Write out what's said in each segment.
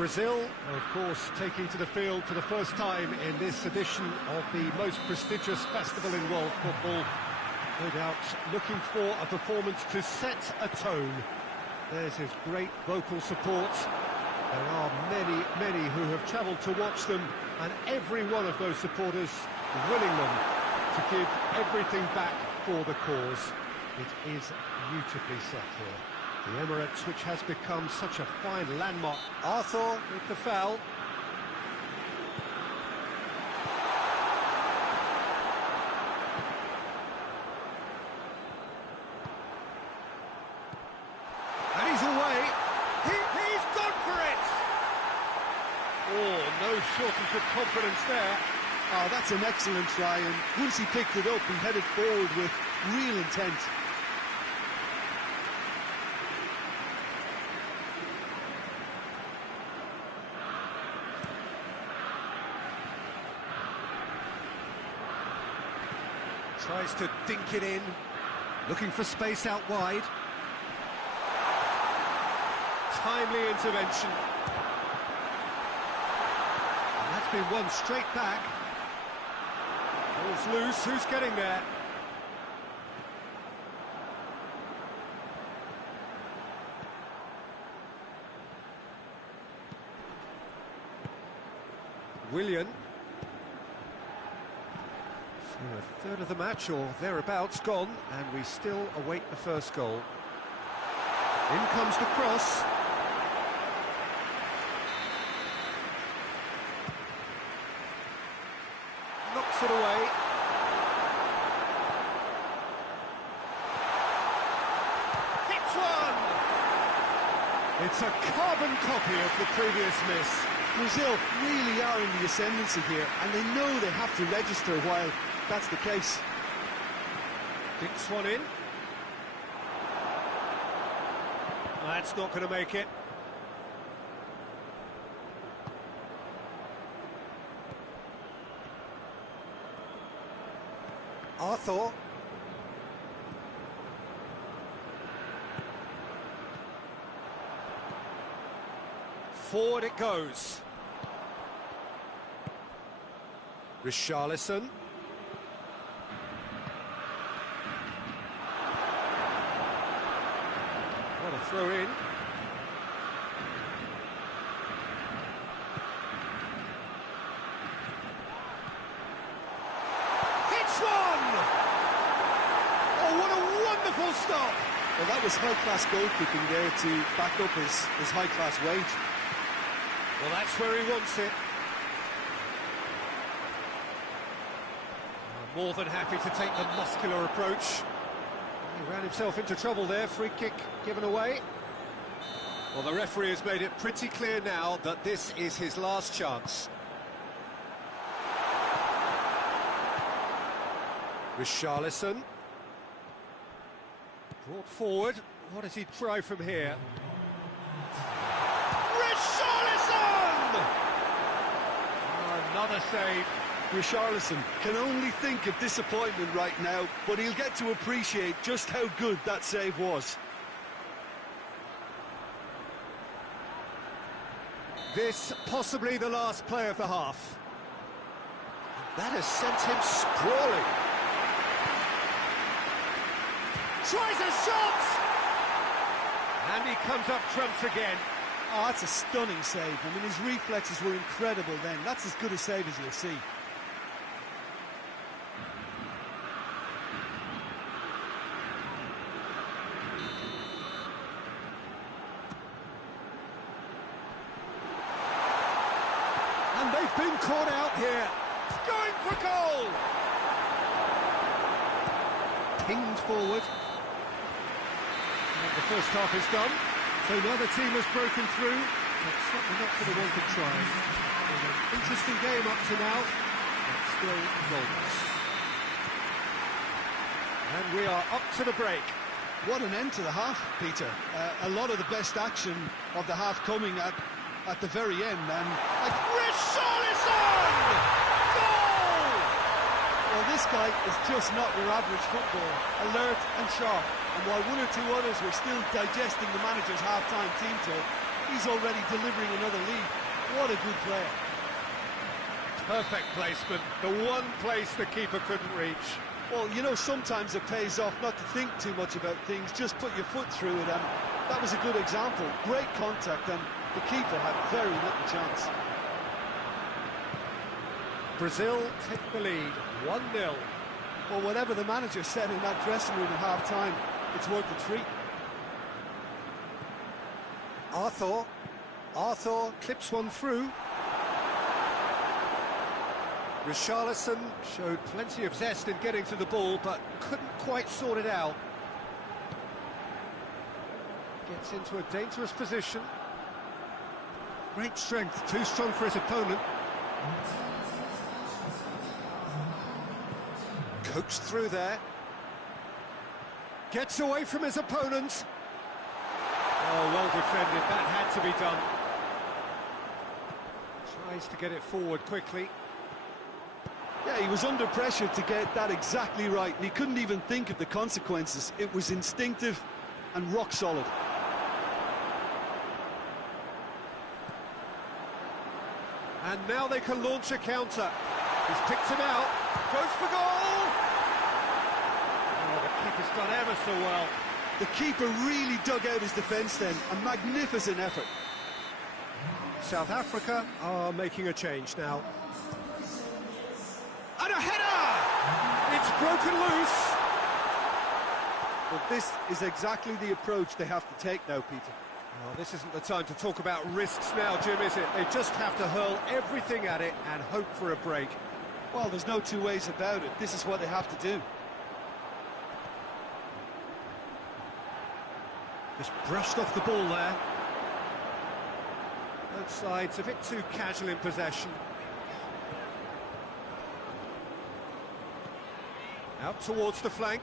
Brazil, of course, taking to the field for the first time in this edition of the most prestigious festival in world football. No doubt looking for a performance to set a tone. There's his great vocal support. There are many who have travelled to watch them, and every one of those supporters willing them to give everything back for the cause. It is beautifully set here. The Emirates, which has become such a fine landmark. Arthur with the foul. And he's away. He's gone for it! Oh, no shortage of confidence there. Oh, that's an excellent try, and once he picked it up, he headed forward with real intent. Tries to dink it in, looking for space out wide. Timely intervention. And that's been won straight back. Ball's loose, who's getting there? Willian. A third of the match, or thereabouts, gone, and we still await the first goal. In comes the cross. Knocks it away. Hits one! It's a carbon copy of the previous miss. Brazil really are in the ascendancy here, and they know they have to register while that's the case. Dinks one in. That's not going to make it. Arthur. Forward it goes. Richarlison. What a throw in. Hits one! Oh, what a wonderful stop! Well, that was high-class goalkeeping there to back up his high-class wage. Well, that's where he wants it. More than happy to take the muscular approach. He ran himself into trouble there, free kick given away. Well, the referee has made it pretty clear now that this is his last chance. Richarlison. Brought forward. What does he try from here? Richarlison! Oh, another save. Richarlison can only think of disappointment right now, but he'll get to appreciate just how good that save was. This possibly the last play of the half. That has sent him sprawling. Tries a shot! And he comes up trumps again. Oh, that's a stunning save. I mean, his reflexes were incredible then. That's as good a save as you'll see. And they've been caught out here. Going for goal! Pinged forward. And the first half is done. So now the team has broken through, but certainly not for the want of trying. An interesting game up to now, but still goals. And we are up to the break. What an end to the half, Peter. A lot of the best action of the half coming at the very end, and Richarlison! Goal! Well, this guy is just not your average footballer. Alert and sharp. And while one or two others were still digesting the manager's half-time team talk, He's already delivering another lead. What a good player. Perfect placement, the one place the keeper couldn't reach. Well, you know, sometimes it pays off not to think too much about things, just put your foot through it, and that was a good example. Great contact, and the keeper had very little chance. Brazil take the lead, 1-0. Well, whatever the manager said in that dressing room at half-time, it's worth the treat. Arthur clips one through. Richarlison showed plenty of zest in getting to the ball, but couldn't quite sort it out. Gets into a dangerous position. Great strength, too strong for his opponent. Coaxed through there. Gets away from his opponent. Oh, well defended, that had to be done. Tries to get it forward quickly. Yeah, he was under pressure to get that exactly right, and he couldn't even think of the consequences. It was instinctive and rock solid. And now they can launch a counter. He's picked him out, goes for goal! Oh, the keeper's done ever so well. The keeper really dug out his defence then, a magnificent effort. South Africa are making a change now. And a header! It's broken loose! But this is exactly the approach they have to take now, Peter. Well, this isn't the time to talk about risks now, Jim, is it? They just have to hurl everything at it and hope for a break. Well, there's no two ways about it. This is what they have to do. Just brushed off the ball there. Both sides a bit too casual in possession. Out towards the flank.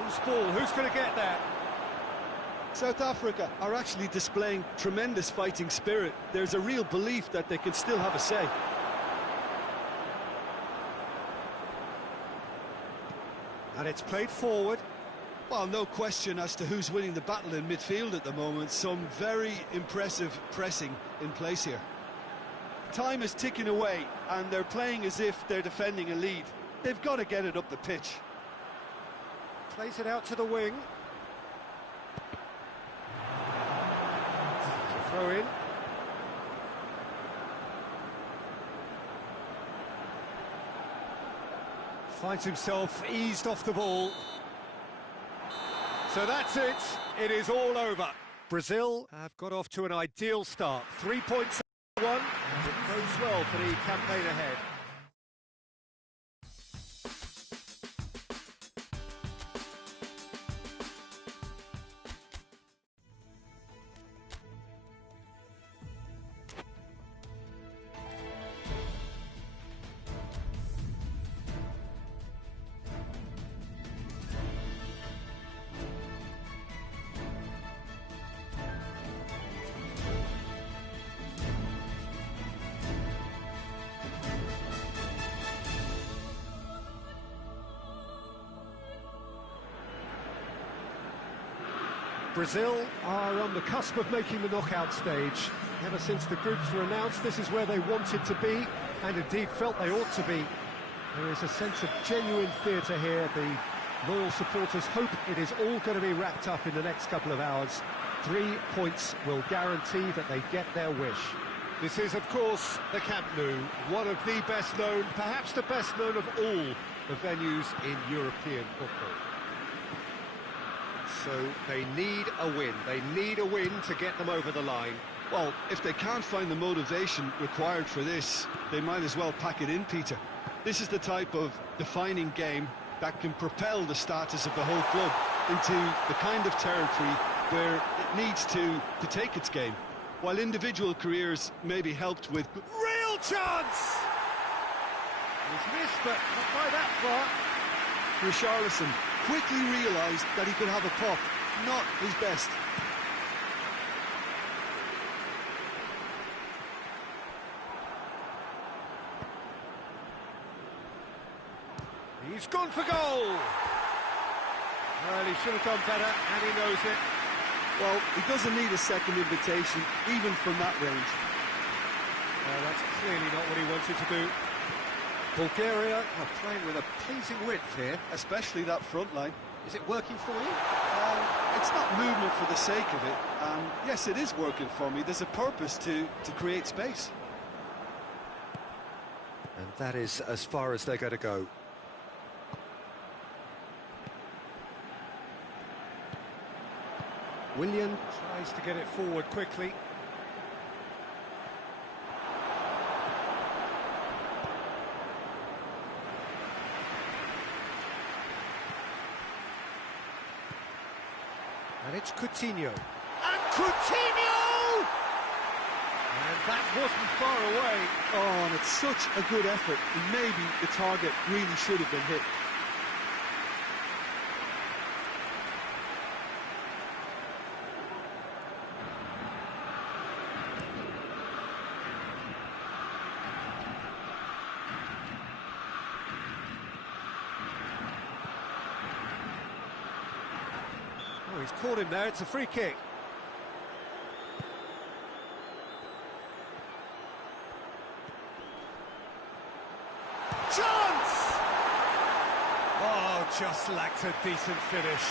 Loose ball, who's going to get that? South Africa are actually displaying tremendous fighting spirit. There's a real belief that they can still have a say. And it's played forward. Well, no question as to who's winning the battle in midfield at the moment. Some very impressive pressing in place here. Time is ticking away, and they're playing as if they're defending a lead. They've got to get it up the pitch. Plays it out to the wing. It's a throw in. Finds himself eased off the ball. So that's it. It is all over. Brazil have got off to an ideal start. 3 points. And it bodes well for the campaign ahead. Brazil are on the cusp of making the knockout stage. Ever since the groups were announced, this is where they wanted to be, and indeed felt they ought to be. There is a sense of genuine theatre here. The loyal supporters hope it is all going to be wrapped up in the next couple of hours. 3 points will guarantee that they get their wish. This is, of course, the Camp Nou, one of the best known, perhaps the best known of all the venues in European football. So they need a win. They need a win to get them over the line. Well, if they can't find the motivation required for this, they might as well pack it in, Peter. This is the type of defining game that can propel the status of the whole club into the kind of territory where it needs to take its game, while individual careers may be helped with... Real chance! He's missed, but not by that far. Richarlison quickly realised that he could have a pop, not his best. He's gone for goal! Well, he should have done better, and he knows it. Well, he doesn't need a second invitation, even from that range. Well, that's clearly not what he wanted to do. Bulgaria are playing with a pleasing width here. Especially that front line. Is it working for you? It's not movement for the sake of it. Yes, it is working for me. There's a purpose to create space. And that is as far as they're going to go. Willian tries to get it forward quickly. And it's Coutinho. And Coutinho! And that wasn't far away. Oh, and it's such a good effort. And maybe the target really should have been hit. Oh, he's caught him there. It's a free kick. Chance! Oh, just lacked a decent finish.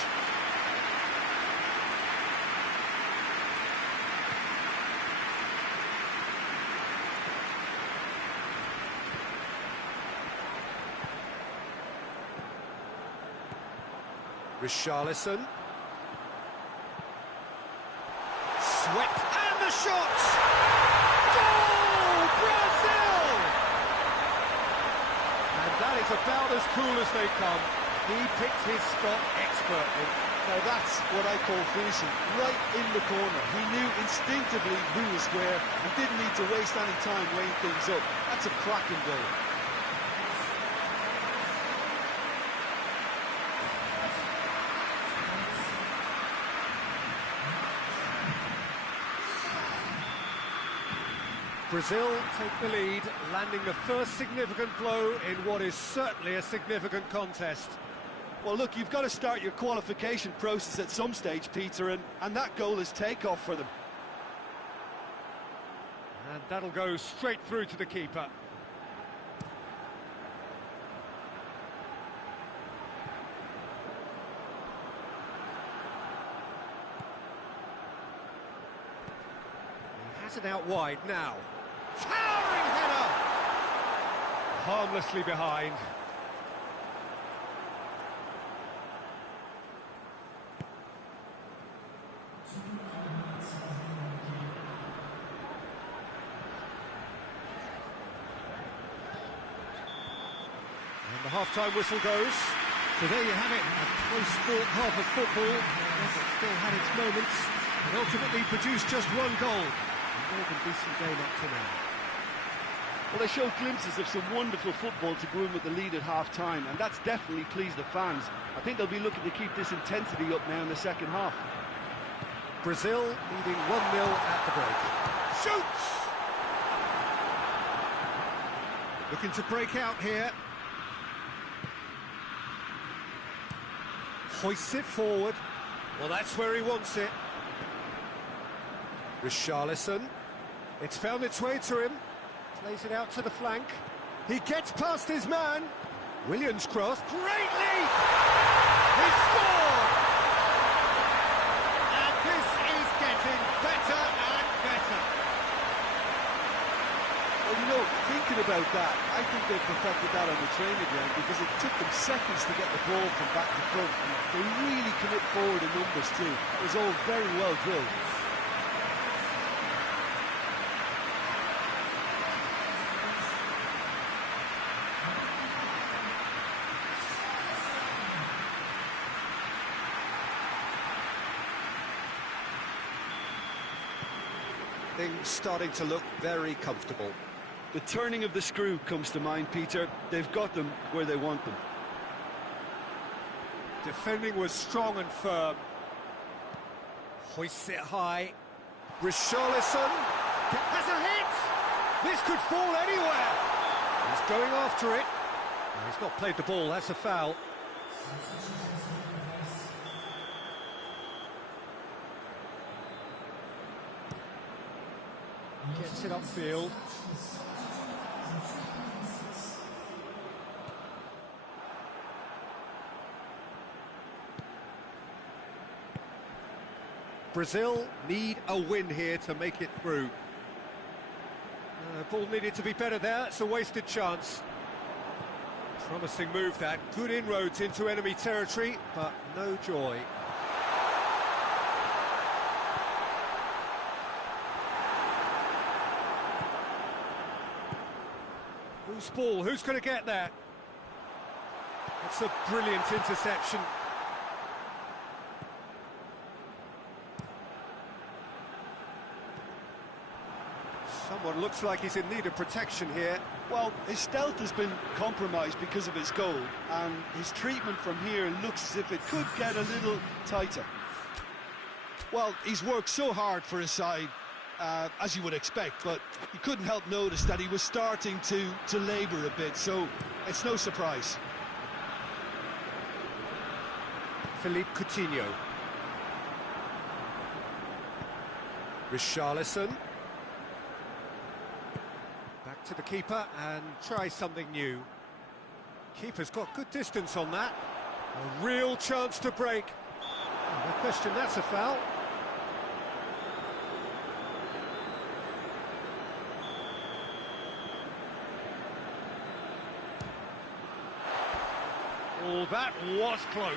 Richarlison. Swept, and the shot! Goal! Brazil! And that is about as cool as they come. He picked his spot expertly. Now that's what I call finishing, right in the corner. He knew instinctively who was where and didn't need to waste any time weighing things up. That's a cracking goal. Brazil take the lead, landing the first significant blow in what is certainly a significant contest. Well, look, you've got to start your qualification process at some stage, Peter, and that goal is takeoff for them. And that'll go straight through to the keeper. He has it out wide now. Towering header! Harmlessly behind. And the half-time whistle goes. So there you have it, a close-fought half of football. Yes, it still had its moments, and ultimately produced just one goal. A more than decent game up to now. Well, they showed glimpses of some wonderful football to go in with the lead at half-time, and that's definitely pleased the fans. I think they'll be looking to keep this intensity up now in the second half. Brazil leading 1-0 at the break. Shoots! Looking to break out here. Hoists it forward. Well, that's where he wants it. Richarlison. It's found its way to him. Plays it out to the flank. He gets past his man. Williams cross. Great leap! He scored! And this is getting better and better. Well, you know, thinking about that, I think they perfected that on the training ground because it took them seconds to get the ball from back to front. And they really commit forward in numbers too. It was all very well drilled. Things starting to look very comfortable. The turning of the screw comes to mind, Peter. They've got them where they want them. Defending was strong and firm. Hoists it high. Richarlison has a hit! This could fall anywhere! He's going after it. He's not played the ball, that's a foul. Gets it upfield. Brazil need a win here to make it through. Ball needed to be better there, it's a wasted chance. Promising move that, good inroads into enemy territory, but no joy. Loose ball, who's going to get there? That's a brilliant interception. Someone looks like he's in need of protection here. Well, his stealth has been compromised because of his goal, and his treatment from here looks as if it could get a little tighter. Well, he's worked so hard for his side, as you would expect, but you couldn't help notice that he was starting to labour a bit, so it's no surprise. Philippe Coutinho. Richarlison. Back to the keeper and try something new. Keeper's got good distance on that. A real chance to break. No question, that's a foul. Oh, that was close.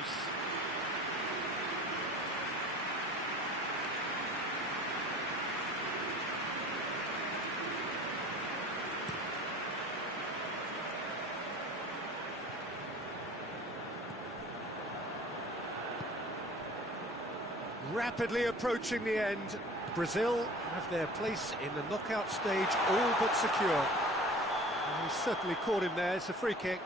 Rapidly approaching the end. Brazil have their place in the knockout stage all but secure. And he certainly caught him there, it's a free kick.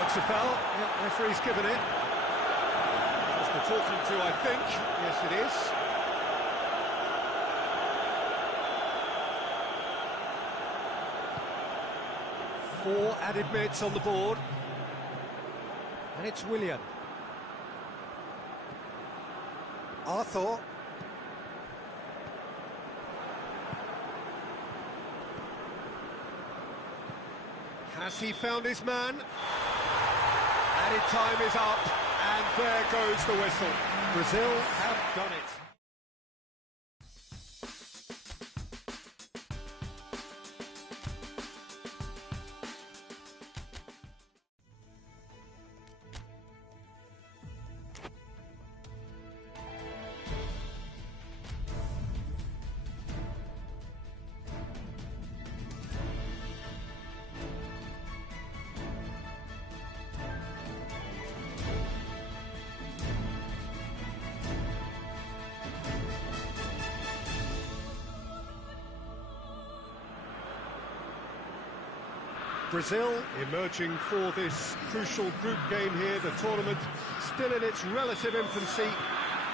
Looks a foul. Yeah, referee's given it. Just the talking to, I think. Yes, it is. Four added minutes on the board. And it's Willian. Arthur. Has he found his man? Added time is up, and there goes the whistle. Brazil have done it. Brazil emerging for this crucial group game here, the tournament still in its relative infancy,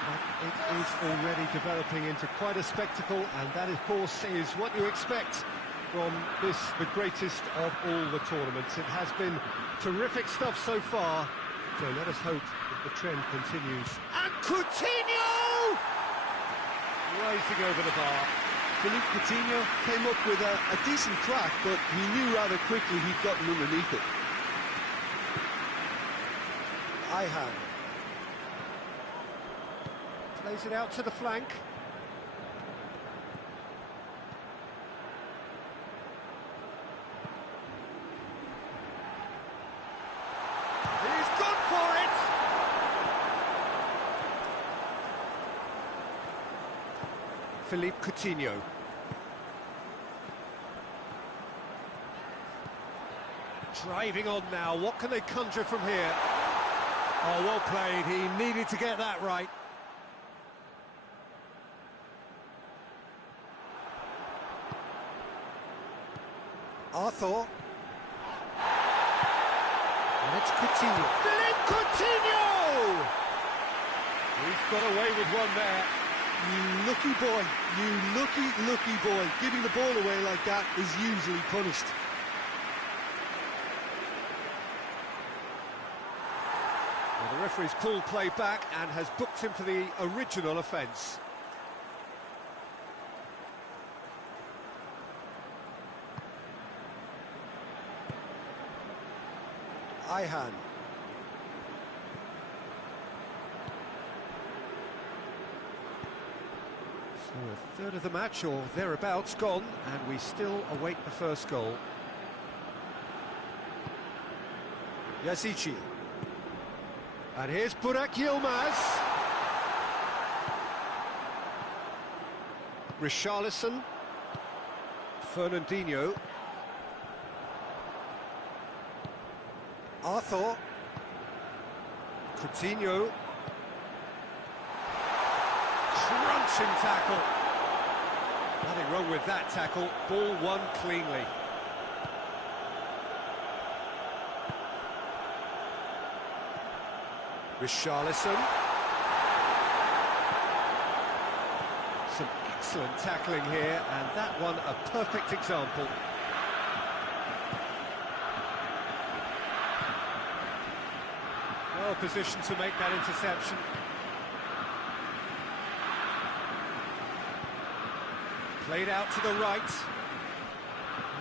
but it is already developing into quite a spectacle, and that of course is what you expect from this, the greatest of all the tournaments. It has been terrific stuff so far, so let us hope that the trend continues. And Coutinho! Rising over the bar. Philippe Coutinho came up with a decent crack, but he knew rather quickly he'd gotten underneath it. Ihan plays it out to the flank. He's gone for it! Philippe Coutinho. Driving on now, what can they conjure from here? Oh, well played, he needed to get that right. Arthur. And it's Coutinho. Philippe Coutinho! He's got away with one there. You lucky boy, you lucky boy. Giving the ball away like that is usually punished. Well, the referee's pulled play back and has booked him for the original offence. Ayhan. So a third of the match or thereabouts gone, and we still await the first goal. Yazici. And here's Burak Yilmaz. Richarlison. Fernandinho. Arthur. Coutinho. Crunching tackle. Nothing wrong with that tackle. Ball won cleanly. Richarlison. Some excellent tackling here, and that one a perfect example. Well positioned to make that interception. Played out to the right.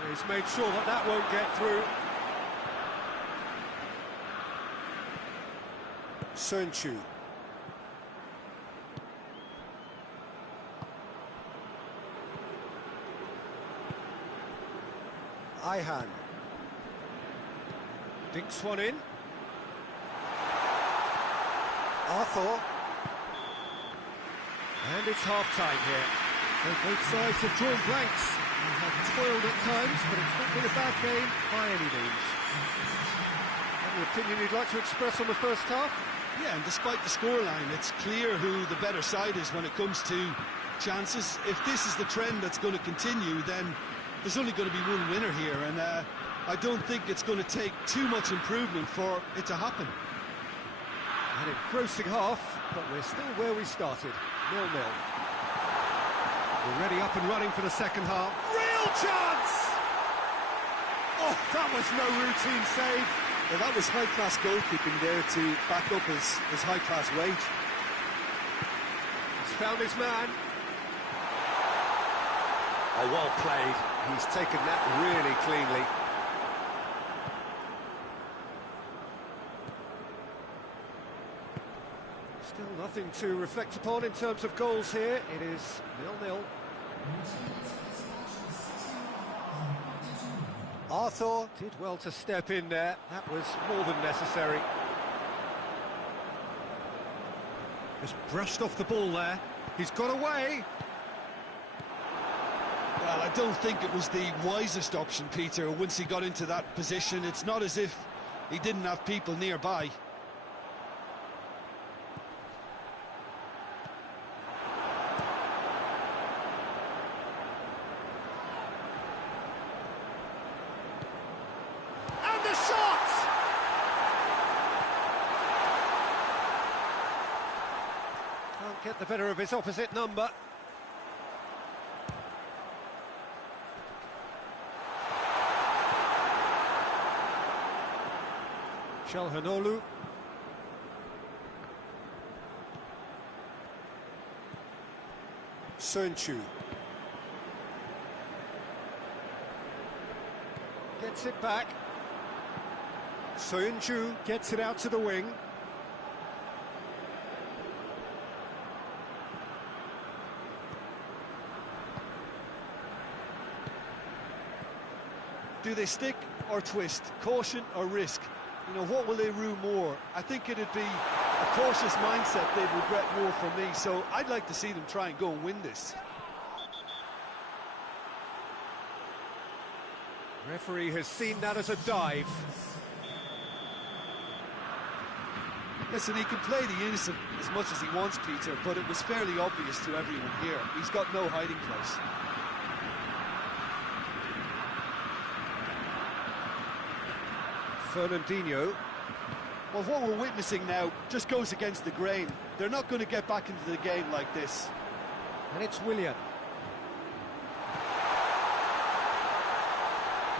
He's made sure that that won't get through. Sönchu. Ayhan. Dinks one in. Arthur. And it's half-time here. Well, both sides have drawn blanks and have toiled at times, but it's not been a bad game by any means. Any opinion you'd like to express on the first half? Yeah, and despite the scoreline, it's clear who the better side is when it comes to chances. If this is the trend that's going to continue, then there's only going to be one winner here, and I don't think it's going to take too much improvement for it to happen. An engrossing half, but we're still where we started, 0-0. We're ready up and running for the second half. Real chance! Oh, that was no routine save. Well, that was high-class goalkeeping there to back up his high-class wage. He's found his man. Oh, well played. He's taken that really cleanly. Still nothing to reflect upon in terms of goals here. It is 0-0. Arthur did well to step in there. That was more than necessary. Just brushed off the ball there. He's got away. Well, I don't think it was the wisest option, Peter, once he got into that position. It's not as if he didn't have people nearby. Get the better of his opposite number. Çalhanoğlu. Sönchu. Gets it back. Sönchu gets it out to the wing. Do they stick or twist? Caution or risk? You know, what will they rue more? I think it'd be a cautious mindset they'd regret more for me, so I'd like to see them try and go and win this. Referee has seen that as a dive. Listen, he can play the innocent as much as he wants, Peter, but it was fairly obvious to everyone here. He's got no hiding place. Fernandinho. Well, what we're witnessing now just goes against the grain. They're not going to get back into the game like this. And it's Willian.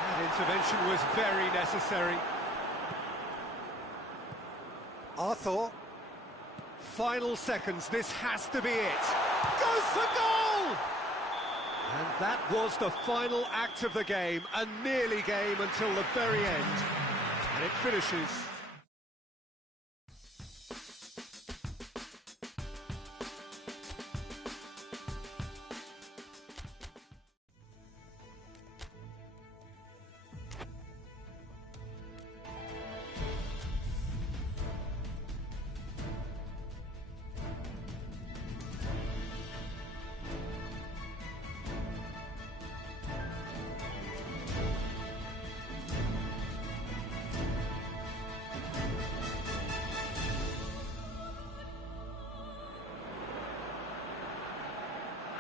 That intervention was very necessary. Arthur. Final seconds, this has to be it. Goes for goal! And that was the final act of the game, a nearly game until the very end. And it finishes.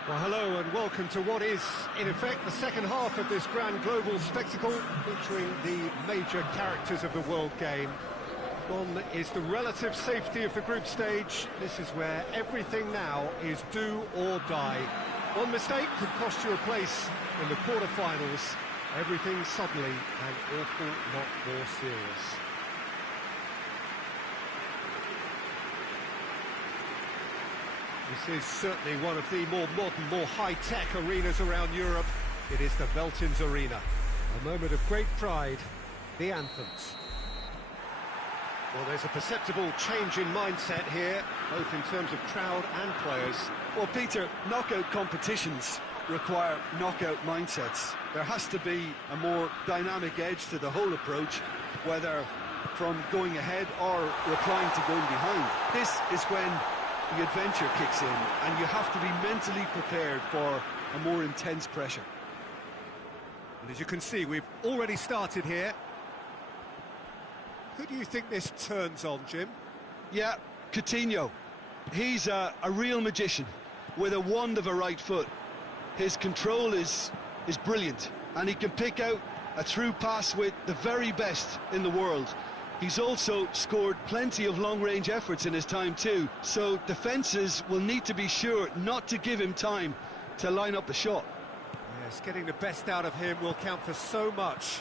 Well, hello and welcome to what is, in effect, the second half of this grand global spectacle featuring the major characters of the world game. Gone is the relative safety of the group stage. This is where everything now is do or die. One mistake could cost you a place in the quarter-finals. Everything suddenly an awful lot more serious. This is certainly one of the more modern, more high-tech arenas around Europe. It is the Veltins Arena. A moment of great pride, the anthems. Well, there's a perceptible change in mindset here, both in terms of crowd and players. Well, Peter, knockout competitions require knockout mindsets. There has to be a more dynamic edge to the whole approach, whether from going ahead or replying to going behind. This is when the adventure kicks in, and you have to be mentally prepared for a more intense pressure. And as you can see, we've already started here. Who do you think this turns on, Jim? Yeah, Coutinho. He's a real magician with a wand of a right foot. His control is brilliant, and he can pick out a through pass with the very best in the world. He's also scored plenty of long-range efforts in his time too, so defences will need to be sure not to give him time to line up the shot. Yes, getting the best out of him will count for so much.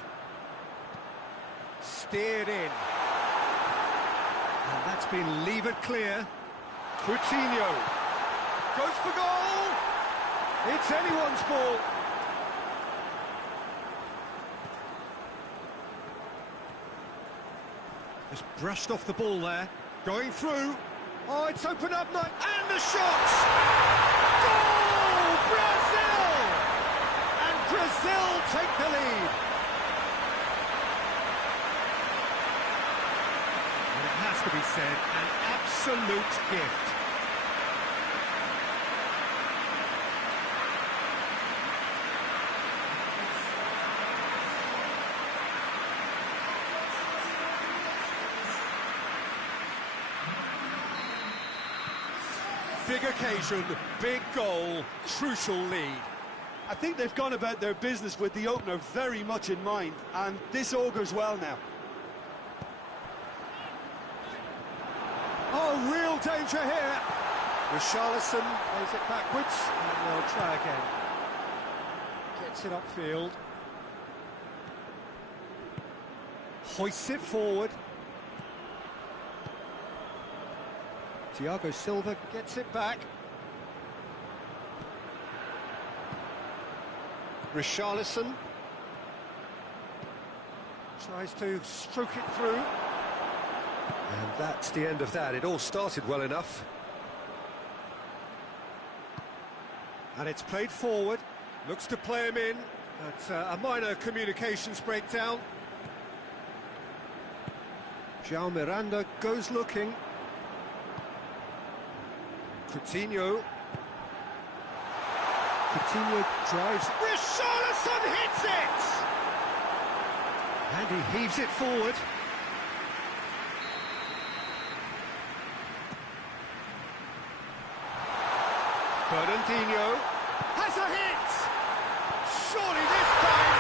Steered in. And that's been levered clear. Coutinho goes for goal! It's anyone's ball. Just brushed off the ball there, going through. Oh, it's opened up, and the shot! Goal! Brazil! And Brazil take the lead. And it has to be said, an absolute gift. Big occasion, big goal, crucial lead. I think they've gone about their business with the opener very much in mind, and this augurs well now. Oh, real danger here. Richarlison plays it backwards, and they'll try again. Gets it upfield. Hoists it forward. Thiago Silva gets it back. Richarlison tries to stroke it through. And that's the end of that. It all started well enough. And it's played forward. Looks to play him in. But a minor communications breakdown. João Miranda goes looking. Coutinho drives. Richarlison hits it! And he heaves it forward. Fernandinho has a hit! Surely this time,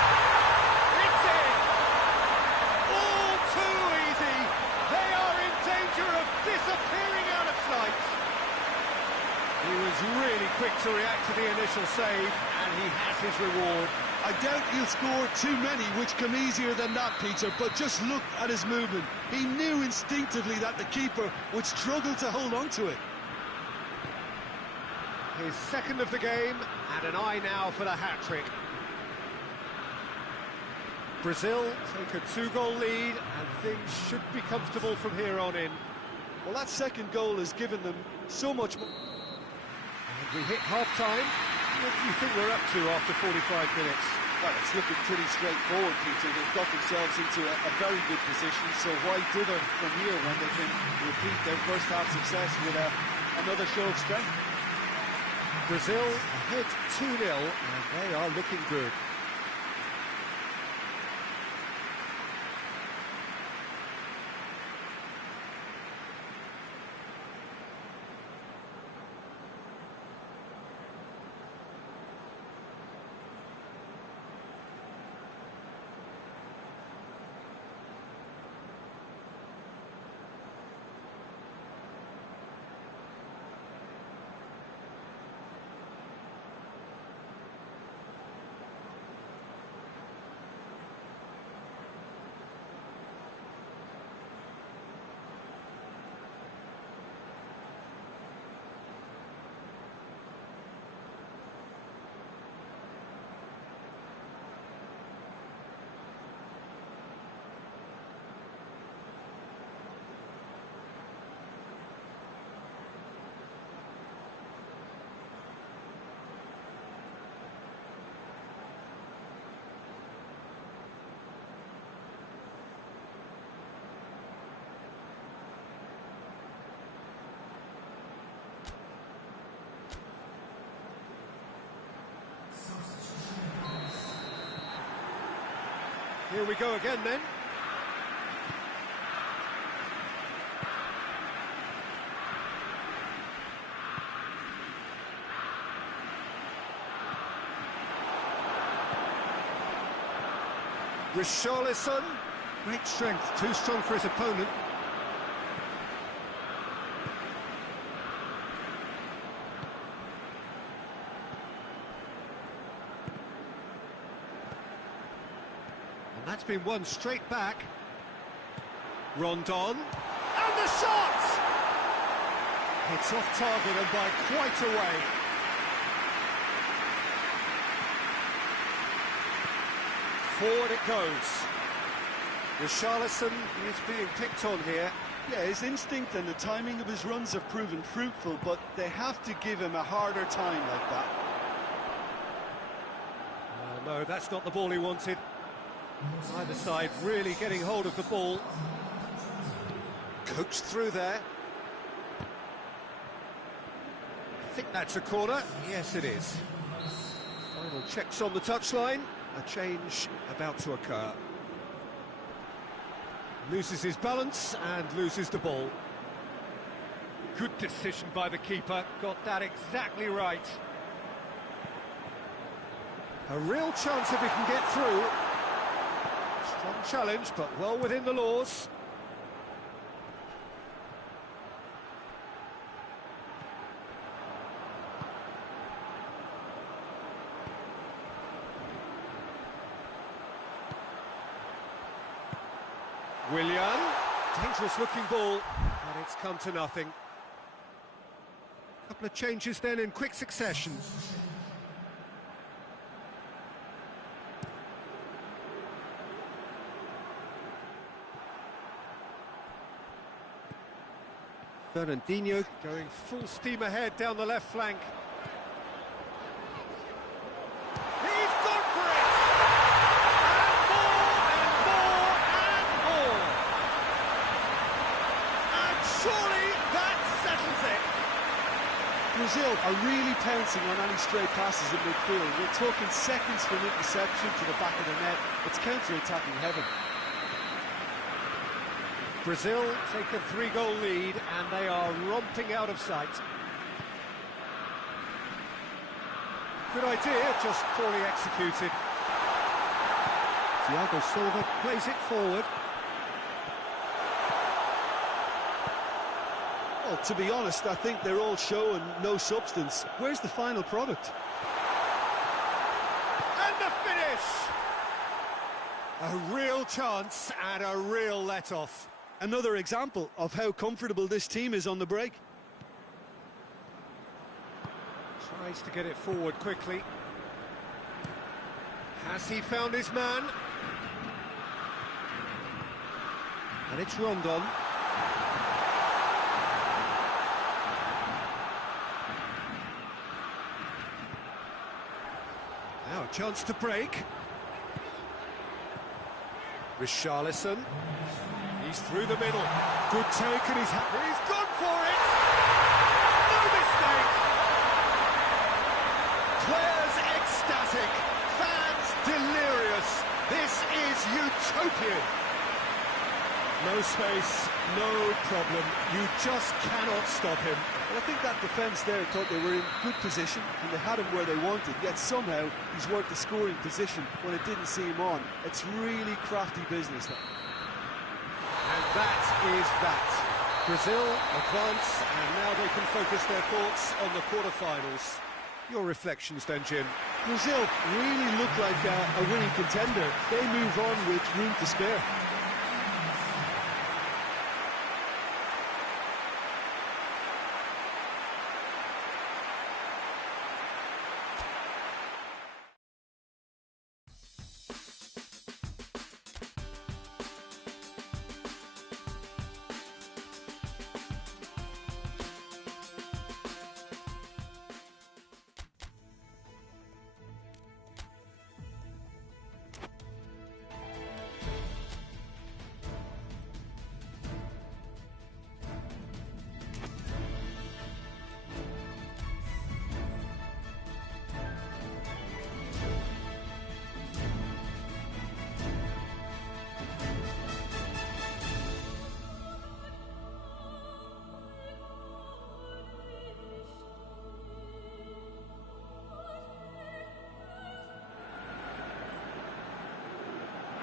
it's in! All too easy! They are He was really quick to react to the initial save, and he has his reward. I doubt he'll score too many, which come easier than that, Peter, but just look at his movement. He knew instinctively that the keeper would struggle to hold on to it. His second of the game, and an eye now for the hat-trick. Brazil take a 2-goal lead, and things should be comfortable from here on in. Well, that second goal has given them so much more. And we hit half-time. What do you think we're up to after 45 minutes? Well, it's looking pretty straightforward, Peter. They've got themselves into a very good position, so why dither from here when they can repeat their first-half success with another show of strength? Brazil ahead 2-0, and they are looking good. Here we go again then. Richarlison, great strength, too strong for his opponent. That's been won straight back. Rondon. And the shot! It's off target and by quite a way. Forward it goes. Richarlison is being picked on here. Yeah, his instinct and the timing of his runs have proven fruitful, but they have to give him a harder time like that. No, that's not the ball he wanted. Either side really getting hold of the ball. Coaxed through there. I think that's a corner. Yes, it is. Final checks on the touchline. A change about to occur. Loses his balance and loses the ball. Good decision by the keeper. Got that exactly right. A real chance if he can get through. Strong challenge, but well within the laws. Willian, dangerous looking ball, but it's come to nothing. Couple of changes then in quick succession. Fernandinho going full steam ahead down the left flank. He's gone for it! And more, and more! And surely that settles it! Brazil are really pouncing on any stray passes in midfield. We're talking seconds from interception to the back of the net. It's counter-attacking heaven. Brazil take a 3-goal lead and they are romping out of sight. Good idea, just poorly executed. Thiago Silva plays it forward. Well, to be honest, I think they're all show and no substance. Where's the final product? And the finish! A real chance and a real let-off. Another example of how comfortable this team is on the break. Tries to get it forward quickly. Has he found his man? And it's Rondon. Now a chance to break. Richarlison. He's through the middle. Good take and he's gone for it! No mistake! Players ecstatic, fans delirious. This is utopian. No space, no problem. You just cannot stop him. Well, I think that defence there thought they were in good position and they had him where they wanted, yet somehow he's worked the scoring position when it didn't see him on. It's really crafty business. And that is that. Brazil advance, and now they can focus their thoughts on the quarter-finals. Your reflections then, Jim? Brazil really look like a winning contender. They move on with room to spare.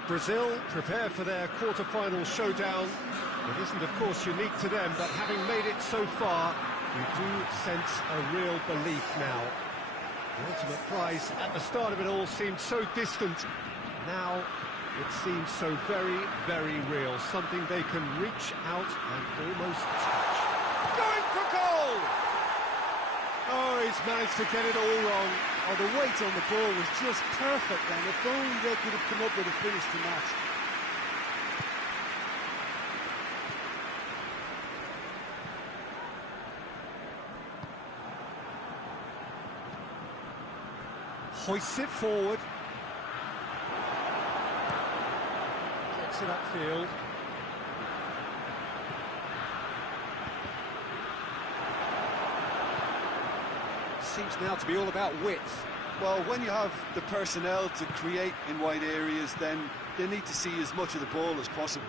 Brazil prepare for their quarter-final showdown. It isn't, of course, unique to them, but having made it so far, we do sense a real belief now. The ultimate prize at the start of it all seemed so distant. Now it seems so very, very real. Something they can reach out and almost touch. Going for goal! Oh, he's managed to get it all wrong. Oh, the weight on the ball was just perfect then. If only they could have come up with a finish to match. Hoists it forward. Gets it upfield. Seems now to be all about width. Well, when you have the personnel to create in wide areas, then they need to see as much of the ball as possible.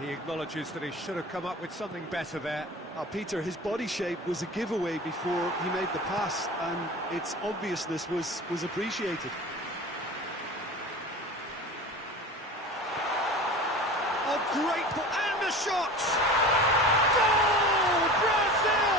He acknowledges that he should have come up with something better there. Peter, his body shape was a giveaway before he made the pass, and its obviousness was appreciated. Oh, great ball, and the shot! Goal, Brazil!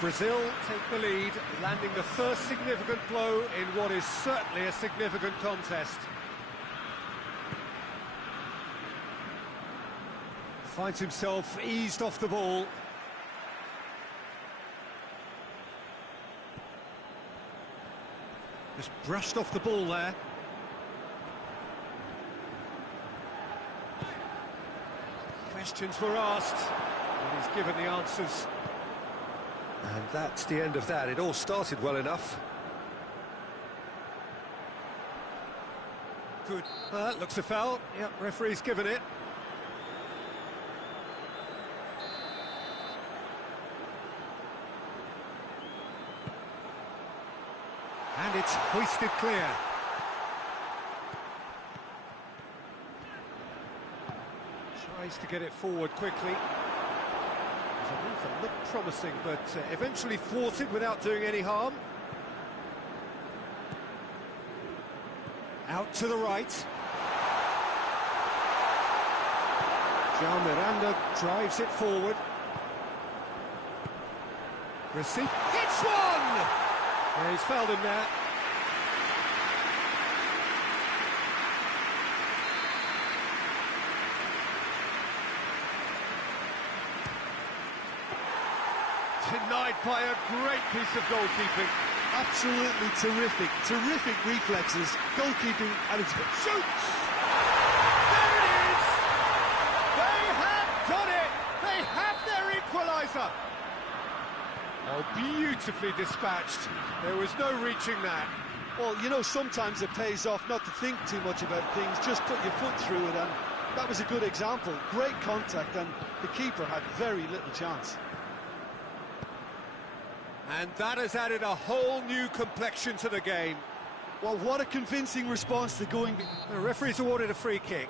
Brazil take the lead, landing the first significant blow in what is certainly a significant contest. Finds himself eased off the ball. Just brushed off the ball there. Questions were asked, and he's given the answers. And that's the end of that. It all started well enough. Good. Looks a foul. Yep, referee's given it. And it's hoisted clear. Tries to get it forward quickly. The move that looked promising, but eventually thwarted without doing any harm. Out to the right. João Miranda drives it forward. Receive. It's one! Yeah, he's fouled him there. Denied by a great piece of goalkeeping. Absolutely terrific reflexes, goalkeeping at its best. Shoots! There it is! They have done it! They have their equaliser! Oh, beautifully dispatched. There was no reaching that. Well, you know, sometimes it pays off not to think too much about things, just put your foot through it, and that was a good example. Great contact, and the keeper had very little chance. And that has added a whole new complexion to the game. Well, what a convincing response to going... The referee's awarded a free kick.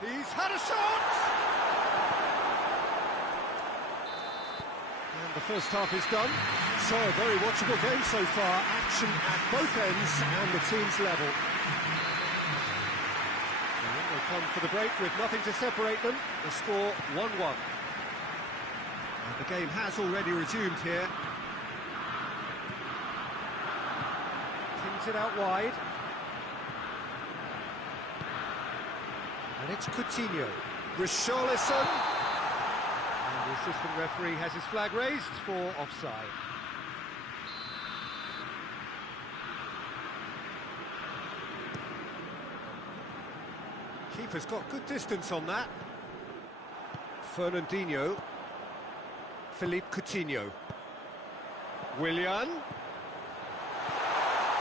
He's had a shot! The first half is done, so a very watchable game so far. Action at both ends and the teams level. And they come for the break with nothing to separate them. The score 1-1. And the game has already resumed here. Pings it out wide. And it's Coutinho. Richarlison. The assistant referee has his flag raised for offside. Keeper's got good distance on that. Fernandinho. Philippe Coutinho. Willian.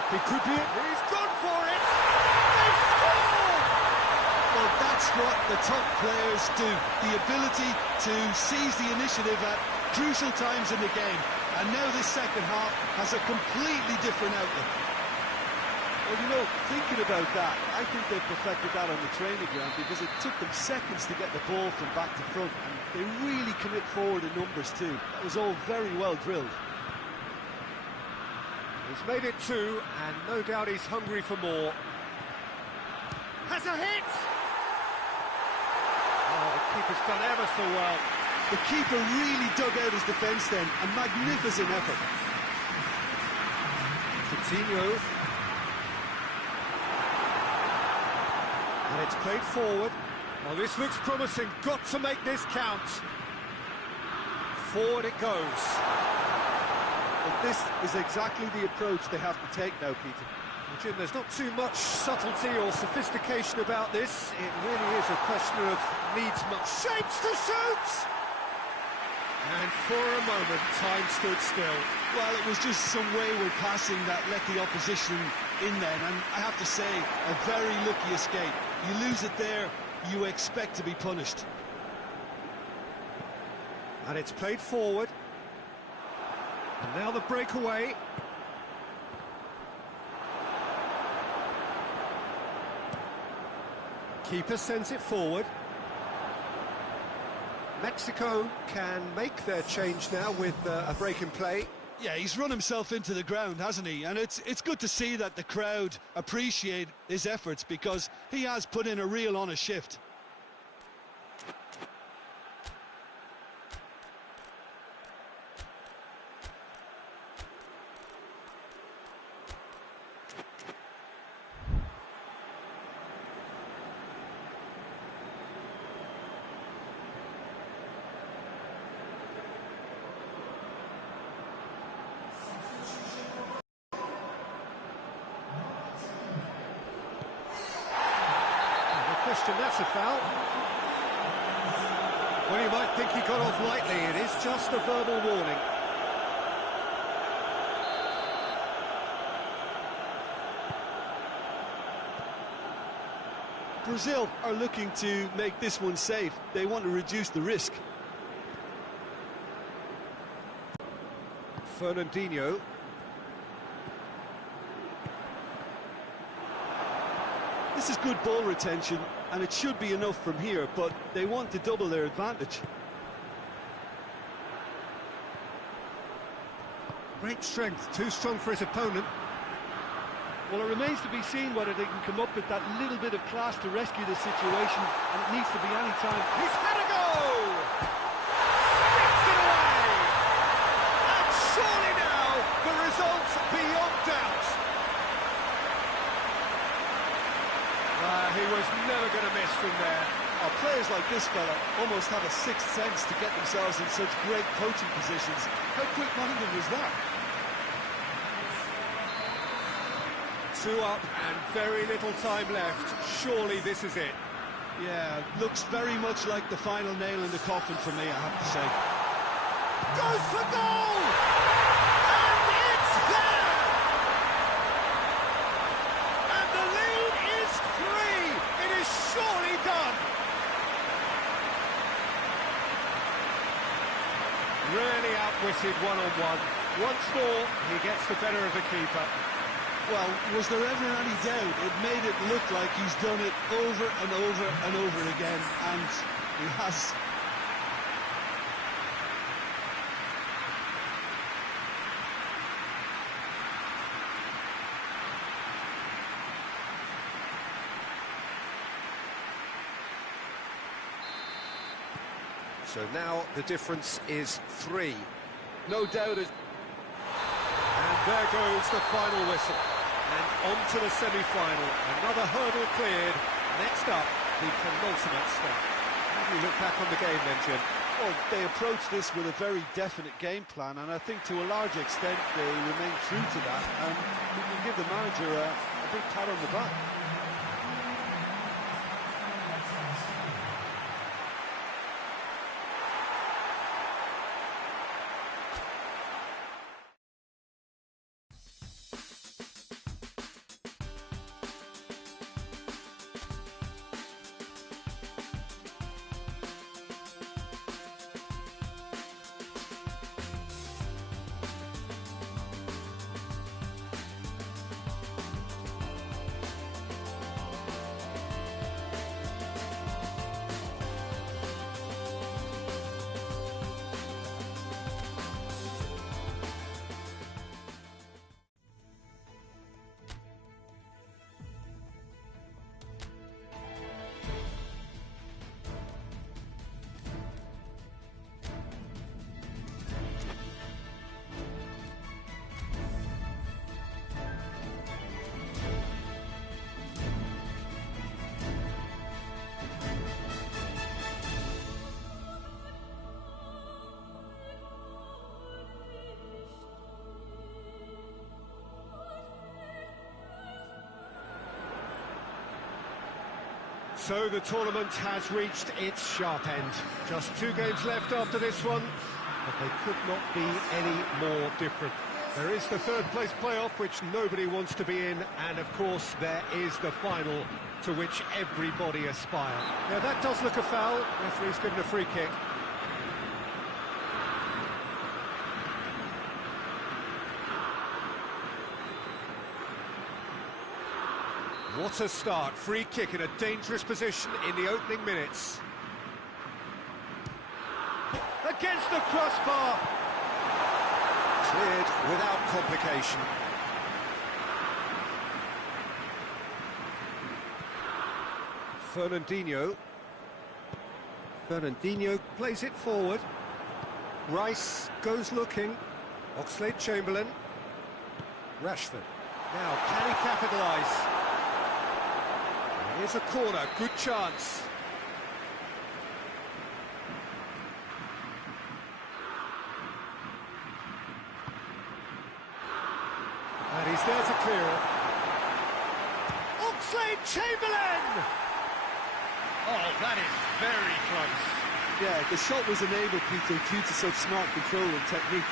He could be it. He's gone for it! They score! Well, that's what the top players do. The ability to seize the initiative at crucial times in the game. And now this second half has a completely different outlook. Well, you know, thinking about that, I think they've perfected that on the training ground because it took them seconds to get the ball from back to front. And they really commit forward in numbers too. That was all very well drilled. He's made it two, and no doubt he's hungry for more. Has a hit! Oh, the keeper's done ever so well. The keeper really dug out his defence then. A magnificent effort. Coutinho. And it's played forward. Well, this looks promising. Got to make this count. Forward it goes. But this is exactly the approach they have to take now, Peter. Well, Jim, there's not too much subtlety or sophistication about this. It really is a question of needs much shapes to shoot! And for a moment, time stood still. Well, it was just some wayward passing that let the opposition in then, and I have to say, a very lucky escape. You lose it there, you expect to be punished. And it's played forward. And now the breakaway. Keeper sends it forward. Mexico can make their change now with a break in play. Yeah, he's run himself into the ground, hasn't he? And it's good to see that the crowd appreciate his efforts because he has put in a real honest shift. That's a foul. Well, you might think he got off lightly. It is just a verbal warning. Brazil are looking to make this one safe. They want to reduce the risk. Fernandinho. This is good ball retention, and it should be enough from here, but they want to double their advantage. Great strength, too strong for his opponent. Well, it remains to be seen whether they can come up with that little bit of class to rescue the situation, and it needs to be any time. He's had a go! Sticks it away! And surely now, the result's beyond doubt. He was never going to miss from there. Oh, players like this fella almost have a sixth sense to get themselves in such great coaching positions. How quick-minded was that? 2 up and very little time left. Surely this is it. Yeah, looks very much like the final nail in the coffin for me, I have to say. Goes for goal! And it's there! And the lead is 3! It is surely done! Really outwitted one-on-one. Once more, he gets the better of the keeper. Well, was there ever any doubt? It made it look like he's done it over and over and over again, and he has. So now the difference is 3. No doubt it. And there goes the final whistle. And on to the semi-final. Another hurdle cleared. Next up, the penultimate step. How do you look back on the game then, Jim? Well, they approached this with a very definite game plan, and I think to a large extent they remain true to that, and we can give the manager a big pat on the back. So the tournament has reached its sharp end. Just 2 games left after this one, but they could not be any more different. There is the third place playoff, which nobody wants to be in, and of course there is the final to which everybody aspires. Now that does look a foul. Referee's given a free kick. What a start. Free kick in a dangerous position in the opening minutes. Against the crossbar. Cleared without complication. Fernandinho. Fernandinho plays it forward. Rice goes looking. Oxlade-Chamberlain. Rashford. Now, can he capitalise? Here's a corner, good chance. And he's there to clear it. Oxlade-Chamberlain! Oh, that is very close. Yeah, the shot was enabled, Peter, due to such smart control and technique.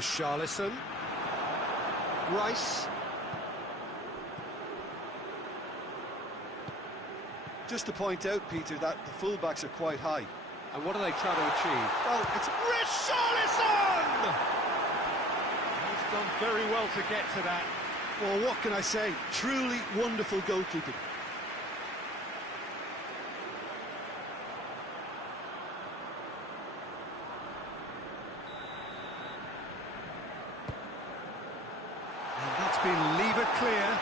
Richarlison. Rice. Just to point out, Peter, that the fullbacks are quite high. And what are they trying to achieve? Well, it's Richarlison! He's done very well to get to that. Well, what can I say? Truly wonderful goalkeeping. And that's been lever clear.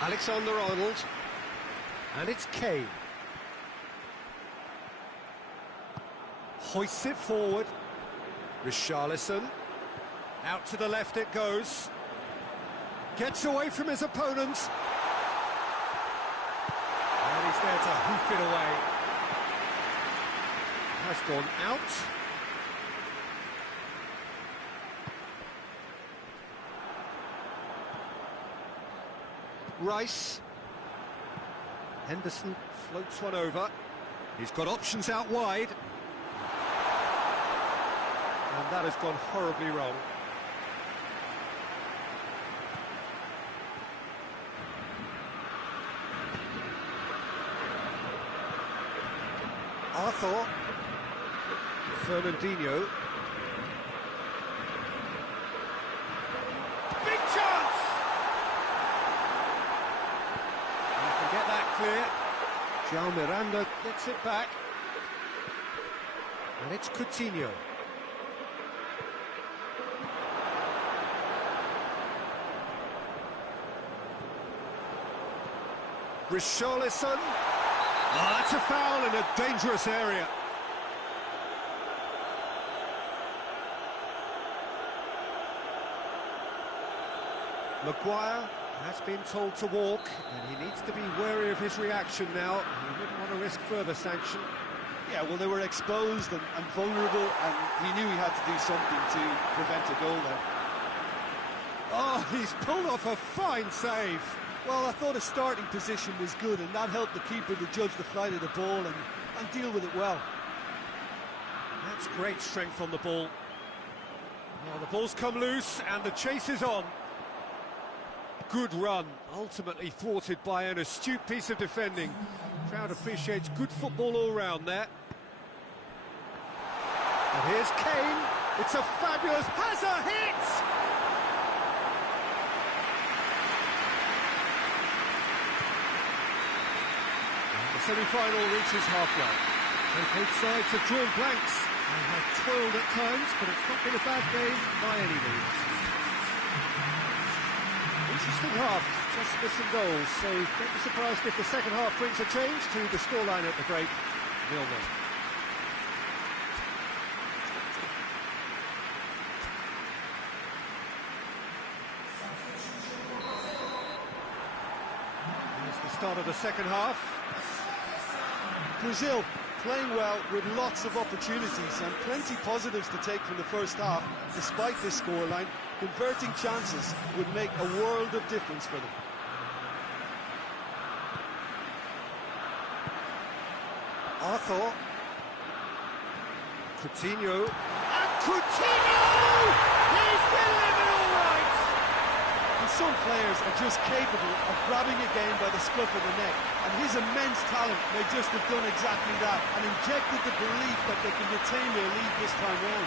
Alexander-Arnold. And it's Kane. Hoists it forward. Richarlison. Out to the left it goes. Gets away from his opponent. And he's there to hoof it away. Has gone out. Rice. Henderson floats one over. He's got options out wide. And that has gone horribly wrong. Arthur. Fernandinho. Big chance! You can get that clear. João Miranda gets it back. And it's Coutinho. Richarlison. Oh, that's a foul in a dangerous area. Maguire has been told to walk, and he needs to be wary of his reaction now. He wouldn't want to risk further sanction. Yeah, well, they were exposed and vulnerable, and he knew he had to do something to prevent a goal there. Oh, he's pulled off a fine save. Well, I thought his starting position was good, and that helped the keeper to judge the flight of the ball and deal with it well. That's great strength on the ball. Well, the ball's come loose, and the chase is on. Good run, ultimately thwarted by an astute piece of defending. Crowd appreciates good football all round there. And here's Kane. It's a fabulous... has a hit! The semi-final reaches halfway. Both sides have drawn blanks and have toiled at times, but it's not been a bad game by any means. Interesting half, just missing goals, so don't be surprised if the second half brings a change to the scoreline at the break. 0-0. Here's the start of the second half. Brazil playing well with lots of opportunities and plenty positives to take from the first half. Despite this scoreline, converting chances would make a world of difference for them. Arthur. Coutinho. And Coutinho! He's delivered all right! And some players are just capable of grabbing a game by the scruff of the neck, and his immense talent may just have done exactly that and injected the belief that they can retain their lead this time round.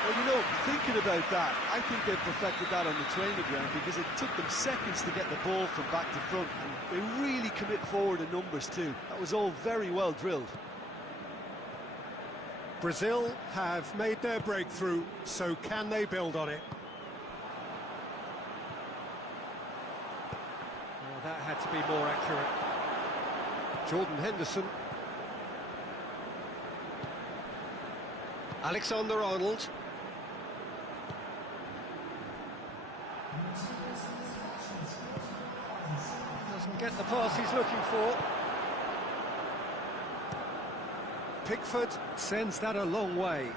Well, you know, thinking about that, I think they've perfected that on the training ground, because it took them seconds to get the ball from back to front, and they really commit forward in numbers too. That was all very well drilled. Brazil have made their breakthrough, so can they build on it? Well, that had to be more accurate. Jordan Henderson. Alexander-Arnold. Doesn't get the pass he's looking for. Pickford sends that a long way.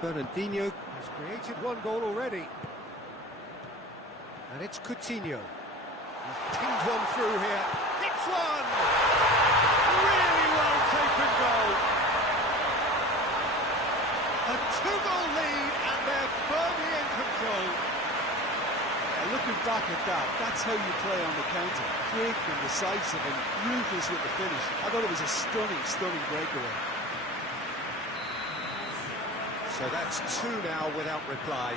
Fernandinho has created one goal already. And it's Coutinho. He's pinged one through here. Hits one! Really well taken goal. A two-goal lead, and they're firmly in control. Looking back at that, that's how you play on the counter. Quick and decisive and ruthless with the finish. I thought it was a stunning breakaway. So that's two now without reply.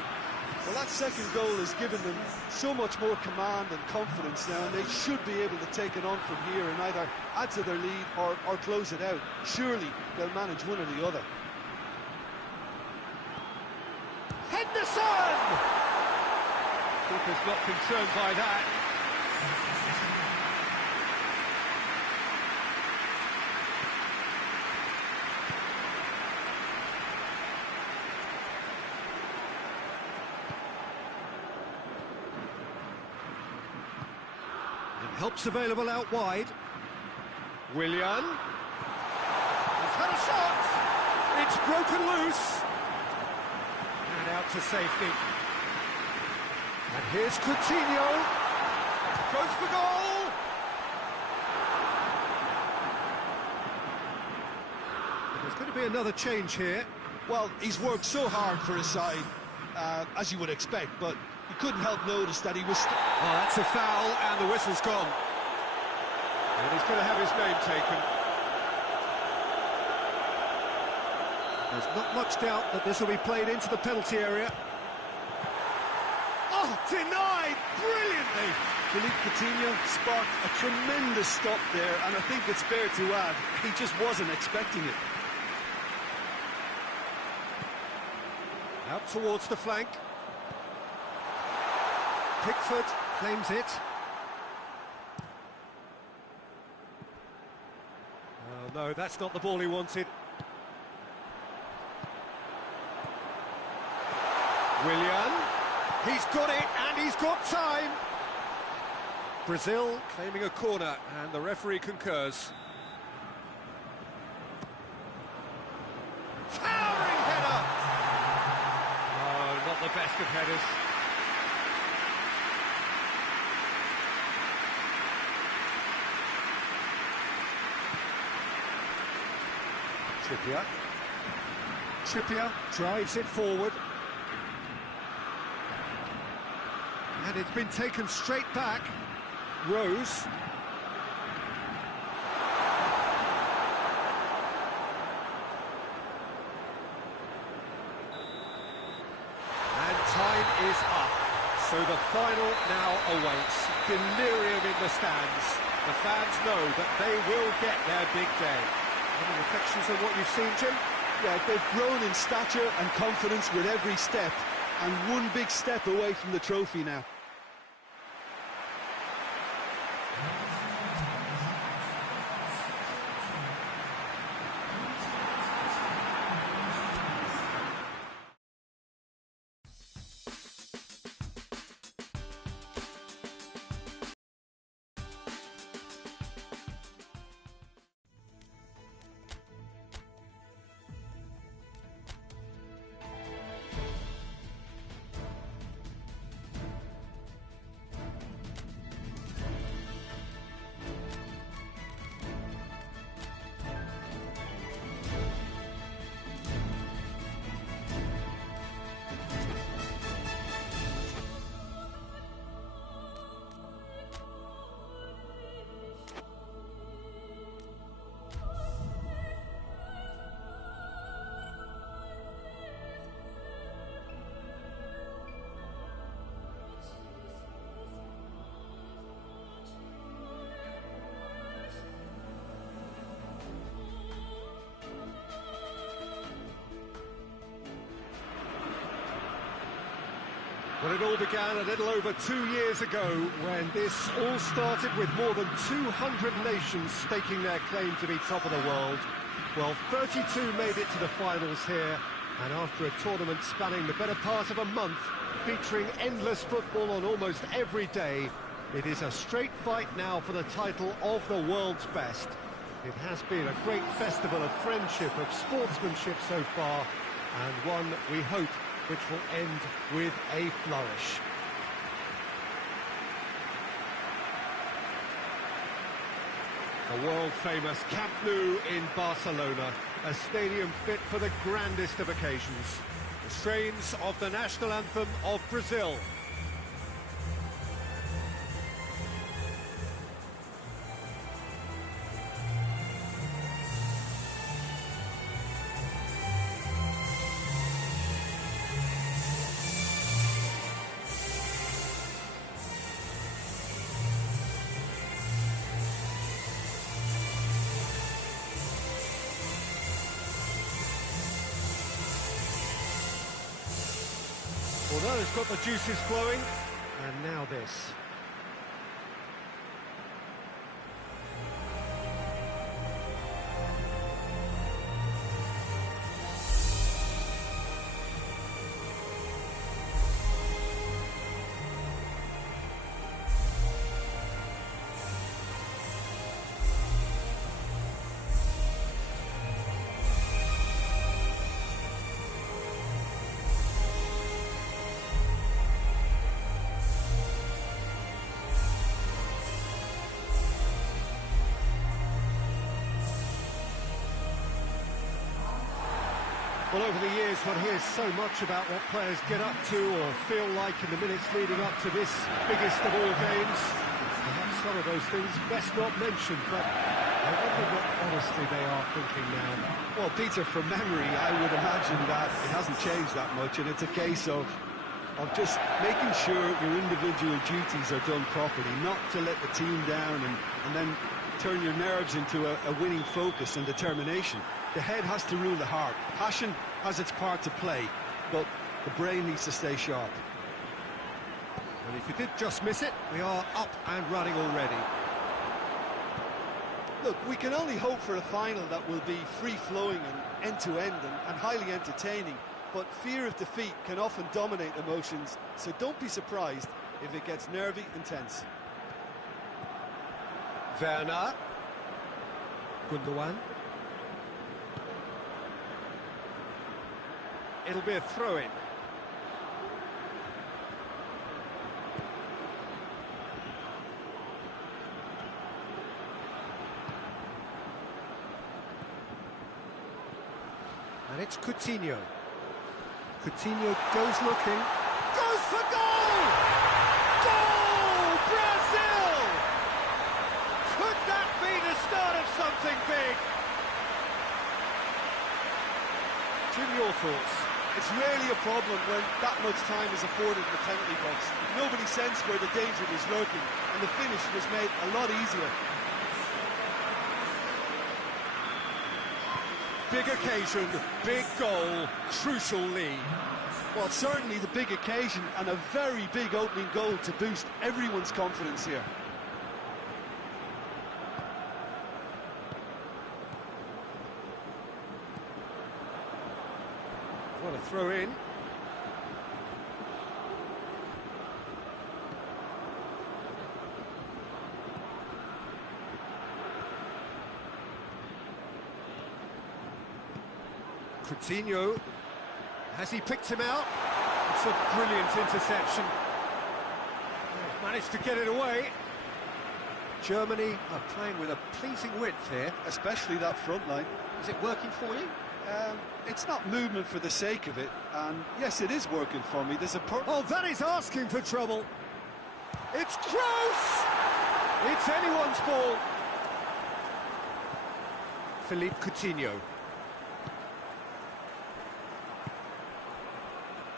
Well, that second goal has given them so much more command and confidence now, and they should be able to take it on from here and either add to their lead or close it out. Surely they'll manage one or the other. Henderson! Keeper's not concerned by that. And help's available out wide. Willian has had a shot. It's broken loose. And out to safety. And here's Coutinho, goes for goal! There's going to be another change here. Well, he's worked so hard for his side, as you would expect, but you couldn't help notice that he was... Oh, that's a foul, and the whistle's gone. And he's going to have his name taken. There's not much doubt that this will be played into the penalty area. Oh, denied brilliantly! Philippe Coutinho sparked a tremendous stop there, and I think it's fair to add, he just wasn't expecting it. Out towards the flank. Pickford claims it. Oh, no, that's not the ball he wanted. Willian. He's got it, and he's got time. Brazil claiming a corner, and the referee concurs. Towering header! Oh, not the best of headers. Trippier drives it forward. And it's been taken straight back. Rose. And time is up. So the final now awaits. Delirium in the stands. The fans know that they will get their big day. Any reflections on what you've seen, Jim? Yeah, they've grown in stature and confidence with every step, and one big step away from the trophy now. Well, it all began a little over 2 years ago when this all started with more than 200 nations staking their claim to be top of the world. Well, 32 made it to the finals here, and after a tournament spanning the better part of a month, featuring endless football on almost every day, it is a straight fight now for the title of the world's best. It has been a great festival of friendship, of sportsmanship so far, and one, we hope, which will end with a flourish. The world-famous Camp Nou in Barcelona. a stadium fit for the grandest of occasions. The strains of the national anthem of Brazil. Well, it's got the juices flowing, and now this. Well, over the years, one hears so much about what players get up to or feel like in the minutes leading up to this biggest of all games. Perhaps some of those things best not mentioned, but I wonder what honestly they are thinking now. Well, Peter, from memory, I would imagine that it hasn't changed that much, and it's a case of just making sure your individual duties are done properly, not to let the team down and then turn your nerves into a winning focus and determination. The head has to rule the heart. Passion has its part to play, but the brain needs to stay sharp. And if you did just miss it, we are up and running already. Look, we can only hope for a final that will be free-flowing and end-to-end and highly entertaining, but fear of defeat can often dominate emotions, so don't be surprised if it gets nervy and tense. Werner. Gundogan. It'll be a throw-in. And it's Coutinho. Coutinho goes looking. Goes for goal! Goal! Brazil! Could that be the start of something big? Jim, your thoughts? It's rarely a problem when that much time is afforded in the penalty box. Nobody sensed where the danger was lurking, and the finish was made a lot easier. Big occasion, big goal, crucial lead. Well, certainly the big occasion and a very big opening goal to boost everyone's confidence here. What a throw in. Coutinho, has he picked him out? It's a brilliant interception. He's managed to get it away. Germany are playing with a pleasing width here. Especially that front line. Is it working for you? It's not movement for the sake of it, and yes, it is working for me. There's a Oh, that is asking for trouble. It's close! It's anyone's ball. Philippe Coutinho.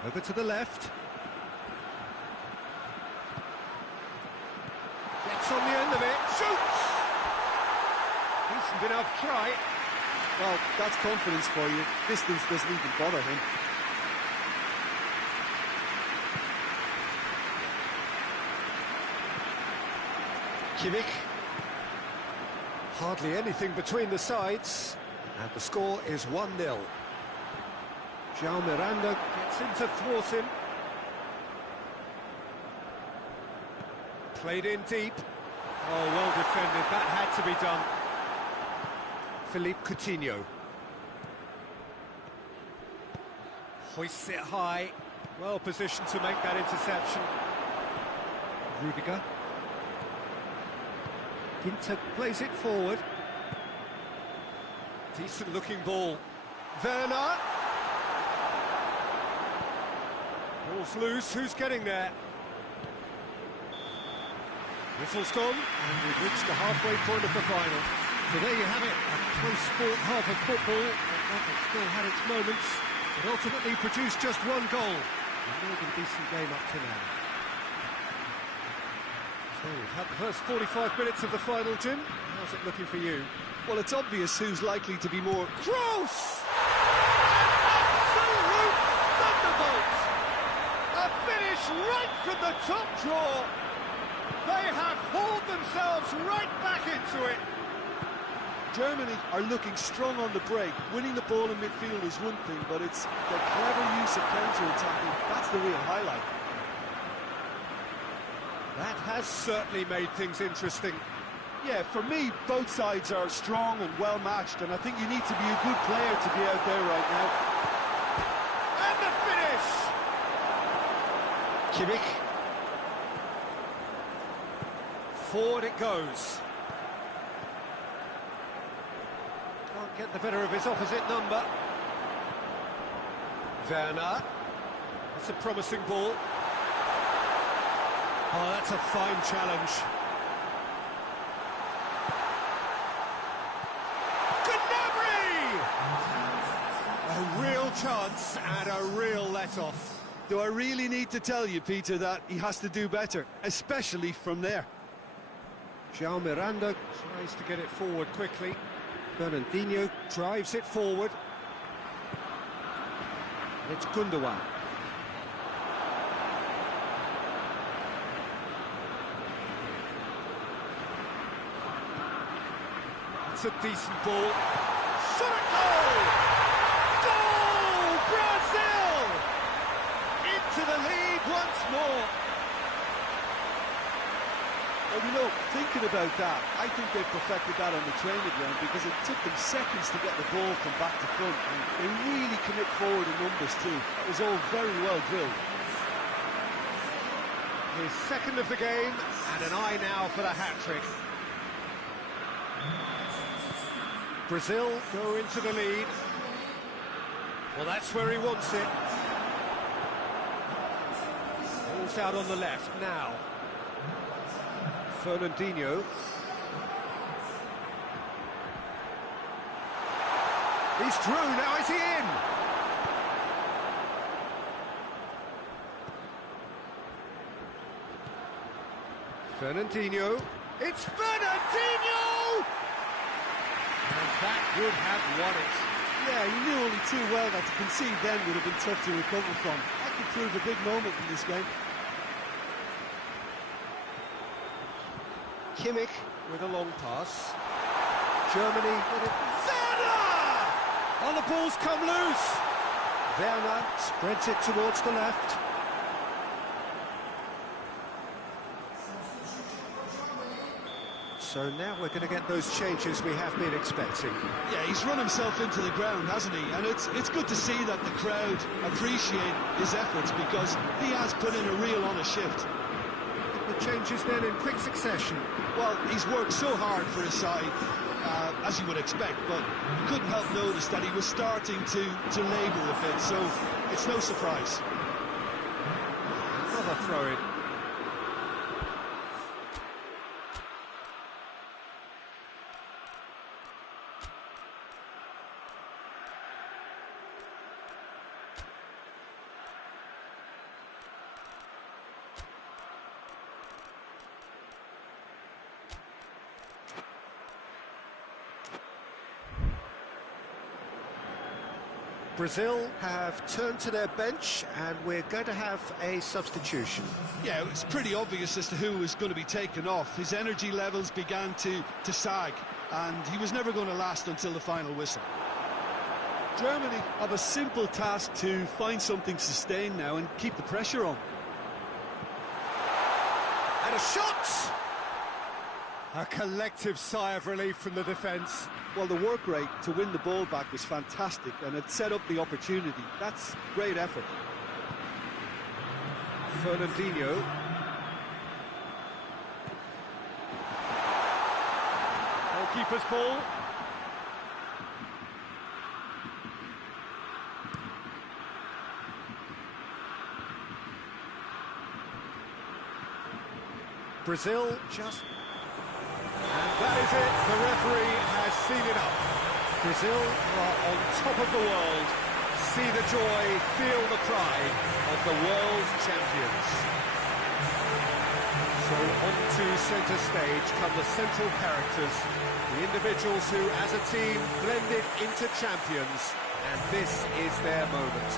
Over to the left. Gets on the end of it. Shoots! Decent enough try. Well, that's confidence for you. Distance doesn't even bother him. Kimmich. Hardly anything between the sides. And the score is 1-0. João Miranda gets in to thwart him. Played in deep. Oh, well defended. That had to be done. Philippe Coutinho. Hoists it high. Well positioned to make that interception. Rudiger. Ginter plays it forward. Decent looking ball. Werner. Ball's loose, who's getting there? Whistle's gone, and we've reached the halfway point of the final. So there you have it, a close-fought half of football, but that still had its moments. It ultimately produced just one goal. A more than decent game up to now. So we've had the first 45 minutes of the final, Jim. How's it looking for you? Well, it's obvious who's likely to be more... Kroos! Absolute thunderbolt! A finish right from the top drawer. They have hauled themselves right back into it. Germany are looking strong on the break. Winning the ball in midfield is one thing, but it's the clever use of counter-attacking. That's the real highlight. That has certainly made things interesting. Yeah, for me, both sides are strong and well-matched, and I think you need to be a good player to be out there right now. And the finish! Kimmich. Forward it goes. Can't get the better of his opposite number. Werner. That's a promising ball. Oh, that's a fine challenge. Gnabry! A real chance and a real let-off. Do I really need to tell you, Peter, that he has to do better, especially from there? João Miranda tries to get it forward quickly. Fernandinho drives it forward. It's Gundogan. It's a decent ball. Shot at goal! Goal! Brazil! Into the lead once more. Well, you know, thinking about that, I think they perfected that on the training ground because it took them seconds to get the ball from back to front, and they really commit forward in numbers too. It was all very well drilled. His second of the game, and an eye now for the hat-trick. Brazil go into the lead. Well, that's where he wants it. Ball's out on the left now. Fernandinho. He's through, now is he in? Fernandinho. It's Fernandinho! And that would have won it. Yeah, he knew only too well that to concede then would have been tough to recover from. That could prove a big moment in this game. Kimmich with a long pass. Germany with it. Werner! Oh, the ball's come loose. Werner spreads it towards the left. So now we're going to get those changes we have been expecting. Yeah, he's run himself into the ground, hasn't he? And it's good to see that the crowd appreciate his efforts because he has put in a real honest shift. The changes then in quick succession. Well, he's worked so hard for his side, as you would expect, but you couldn't help notice that he was starting to labour a bit, so it's no surprise. Another throw-in. Brazil have turned to their bench, and we're going to have a substitution. Yeah, it's pretty obvious as to who was going to be taken off. His energy levels began to sag, and he was never going to last until the final whistle. Germany have a simple task to find something sustained now and keep the pressure on. And a shot! A collective sigh of relief from the defence. Well, the work rate to win the ball back was fantastic, and it set up the opportunity. That's great effort. Fernandinho. Goalkeeper's ball. Brazil just... And that is it, the referee has seen enough. Brazil are on top of the world. See the joy, feel the pride of the world champions. So onto centre stage come the central characters, the individuals who, as a team, blended into champions, and this is their moment.